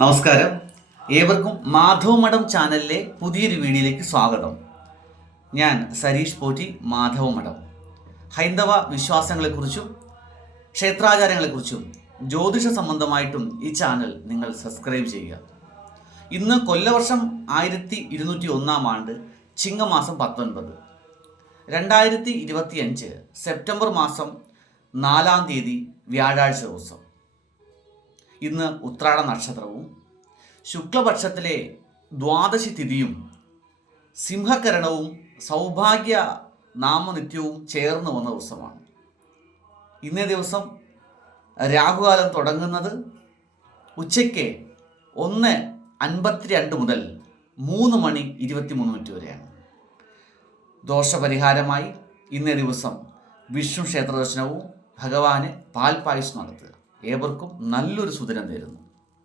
നമസ്കാരം. ഏവർക്കും മാധവമഠം ചാനലിലെ പുതിയൊരു വീഡിയോയിലേക്ക് സ്വാഗതം. ഞാൻ സരീഷ് പോറ്റി, മാധവമഠം. ഹൈന്ദവ വിശ്വാസങ്ങളെക്കുറിച്ചും ക്ഷേത്രാചാരങ്ങളെക്കുറിച്ചും ജ്യോതിഷ സംബന്ധമായിട്ടും ഈ ചാനൽ നിങ്ങൾ സബ്സ്ക്രൈബ് ചെയ്യുക. ഇന്ന് കൊല്ലവർഷം 1201 ആണ്ട്, ചിങ്ങമാസം 19, 2025 സെപ്റ്റംബർ മാസം 4-ാം തീയതി വ്യാഴാഴ്ച ദിവസം. ഇന്ന് ഉത്രാട നക്ഷത്രവും ശുക്ലപക്ഷത്തിലെ ദ്വാദശി തിഥിയും സിംഹകരണവും സൗഭാഗ്യ നാമനിത്യവും ചേർന്ന് വന്ന ദിവസമാണ്. ഇന്നേ ദിവസം രാഹുകാലം തുടങ്ങുന്നത് ഉച്ചയ്ക്ക് 1:52 മുതൽ 3:23 വരെയാണ്. ദോഷപരിഹാരമായി ഇന്നേ ദിവസം വിഷ്ണു ക്ഷേത്ര ദർശനവും ഭഗവാന് പാൽപായസം നടത്തുക. ഏവർക്കും നല്ലൊരു സുദിനം നേരുന്നു.